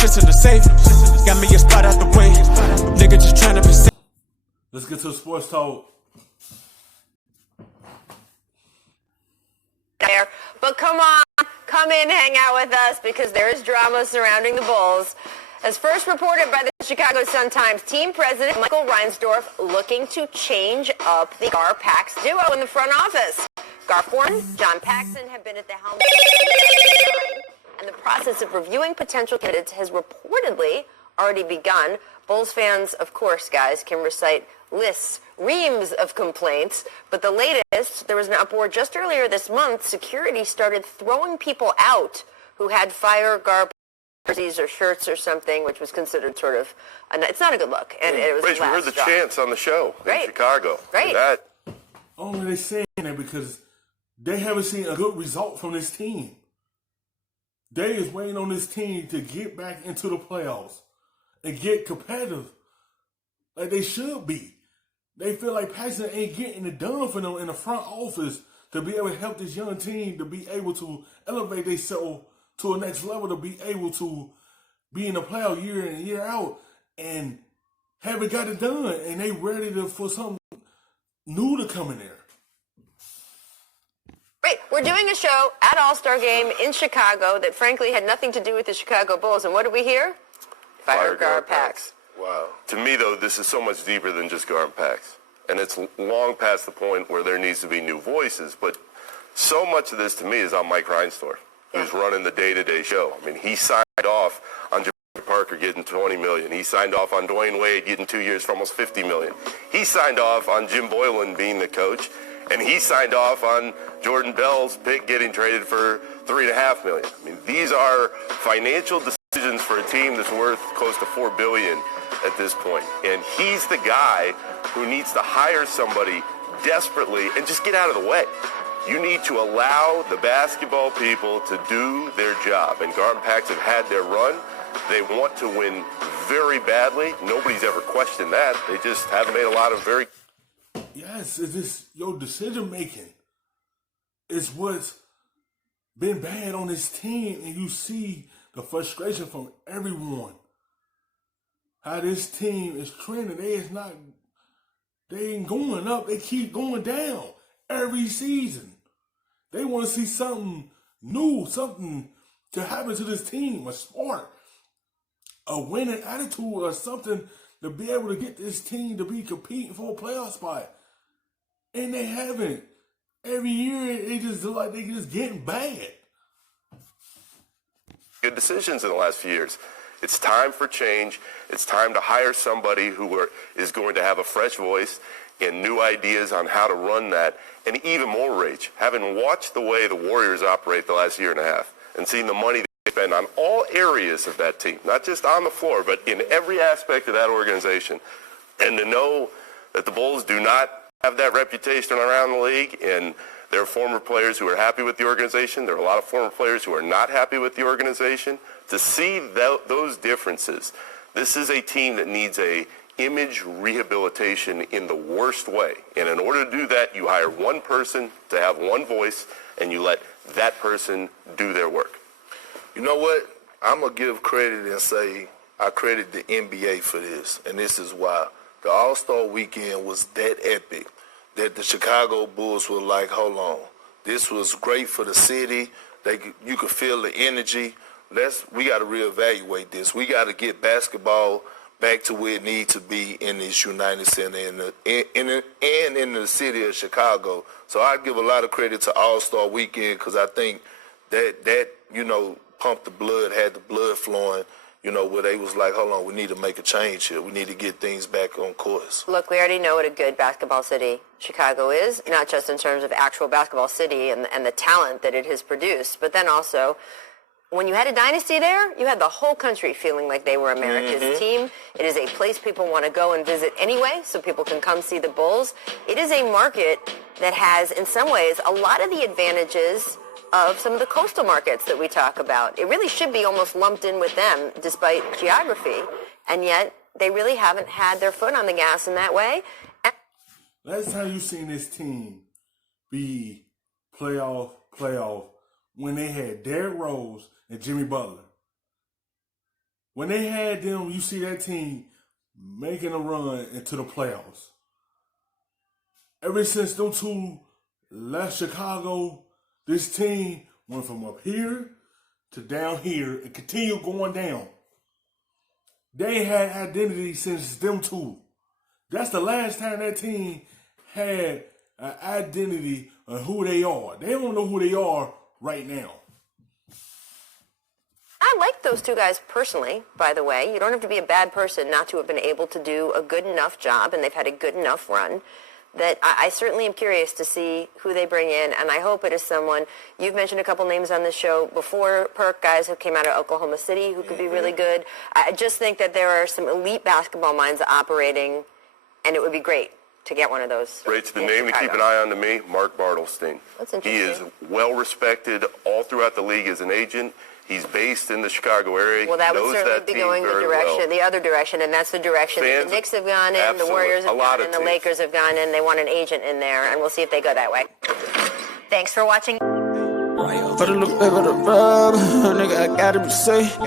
shit's in the safe. Got me a spot out the way. Nigga just tryna be safe. Let's get to sports talk. But come on, come in, hang out with us, because there is drama surrounding the Bulls. As first reported by the Chicago Sun-Times, team president Michael Reinsdorf looking to change up the Gar-Pax duo in the front office. Garforn, John Paxson have been at the helm, and the process of reviewing potential candidates has reportedly already begun. Bulls fans, of course, guys, can recite lists, reams of complaints, but the latest, there was an uproar just earlier this month. Security started throwing people out who had fire Gar jerseys or shirts or something, which was considered sort of, it's not a good look. And it was Rich, we heard the chants on the show in Chicago. Right. Only they saying that because they haven't seen a good result from this team. They is waiting on this team to get back into the playoffs and get competitive like they should be. They feel like Paxson ain't getting it done for them in the front office to be able to help this young team to be able to elevate themselves to a next level, to be able to be in the playoff year in and year out, and haven't got it done. And they ready for something new to come in there. Right. We're doing a show at All-Star Game in Chicago that frankly had nothing to do with the Chicago Bulls. And what did we hear? Fire Gar-Pax. Wow. To me, though, this is so much deeper than just Gar-Pax. And it's long past the point where there needs to be new voices. But so much of this, to me, is on Mike Reinsdorf, who's running the day-to-day show. I mean, he signed off on Jabari Parker getting $20 million. He signed off on Dwayne Wade getting 2 years for almost $50 million. He signed off on Jim Boylan being the coach. And he signed off on Jordan Bell's pick getting traded for $3.5 million. I mean, these are financial decisions for a team that's worth close to $4 billion at this point. And he's the guy who needs to hire somebody desperately and just get out of the way. You need to allow the basketball people to do their job. And Gar-Pax have had their run. They want to win very badly. Nobody's ever questioned that. They just haven't made a lot of very... Yes, it's just your decision making is what's been bad on this team, and you see the frustration from everyone. How this team is trending. They ain't going up, they keep going down every season. They want to see something new, something to happen to this team, a spark, a winning attitude, or something to be able to get this team to be competing for a playoff spot. And they haven't. Every year, it just look like they just getting bad. Good decisions in the last few years. It's time for change. It's time to hire somebody who is going to have a fresh voice and new ideas on how to run that. And even more, Rach, having watched the way the Warriors operate the last year and a half and seen the money they spend on all areas of that team, not just on the floor, but in every aspect of that organization, and to know that the Bulls do not have that reputation around the league, and there are former players who are happy with the organization. There are a lot of former players who are not happy with the organization. To see those differences, this is a team that needs a image rehabilitation in the worst way. And in order to do that, you hire one person to have one voice, and you let that person do their work. You know what? I'm going to give credit and say I credit the NBA for this, and this is why. The All-Star Weekend was that epic that the Chicago Bulls were like, hold on, this was great for the city. You could feel the energy. We got to reevaluate this. We got to get basketball back to where it needs to be in this United Center and in the city of Chicago. So I give a lot of credit to All-Star Weekend because I think that pumped the blood, had the blood flowing, where they was like, hold on, we need to make a change here. We need to get things back on course. Look, we already know what a good basketball city Chicago is, not just in terms of actual basketball city and the talent that it has produced, but then also when you had a dynasty there, you had the whole country feeling like they were America's team. It is a place people want to go and visit anyway, so people can come see the Bulls. It is a market that has, in some ways, a lot of the advantages of some of the coastal markets that we talk about. It really should be almost lumped in with them, despite geography, and yet they really haven't had their foot on the gas in that way. Last time you seen this team be playoff, when they had Derrick Rose and Jimmy Butler. when they had them, you see that team making a run into the playoffs. Ever since them two left Chicago, this team went from up here to down here and continued going down. They ain't had identity since them two. That's the last time that team had an identity of who they are. They don't know who they are right now. I like those two guys personally, by the way. You don't have to be a bad person not to have been able to do a good enough job, and they've had a good enough run. That I certainly am curious to see who they bring in, and I hope it is someone. You've mentioned a couple names on this show before, Perk, guys who came out of Oklahoma City who could be really good. I just think that there are some elite basketball minds operating, and it would be great to get one of those. Rates the name to keep an eye on to me, Mark Bartelstein. That's interesting. He is well respected all throughout the league as an agent. He's based in the Chicago area. Well, that he would knows certainly that be team going very well. the other direction, and that's the direction that the Knicks have gone in, the Warriors have gone in, the Lakers have gone in. They want an agent in there, and we'll see if they go that way. Thanks for watching. Put a little bit of the rub, nigga, I gotta be safe.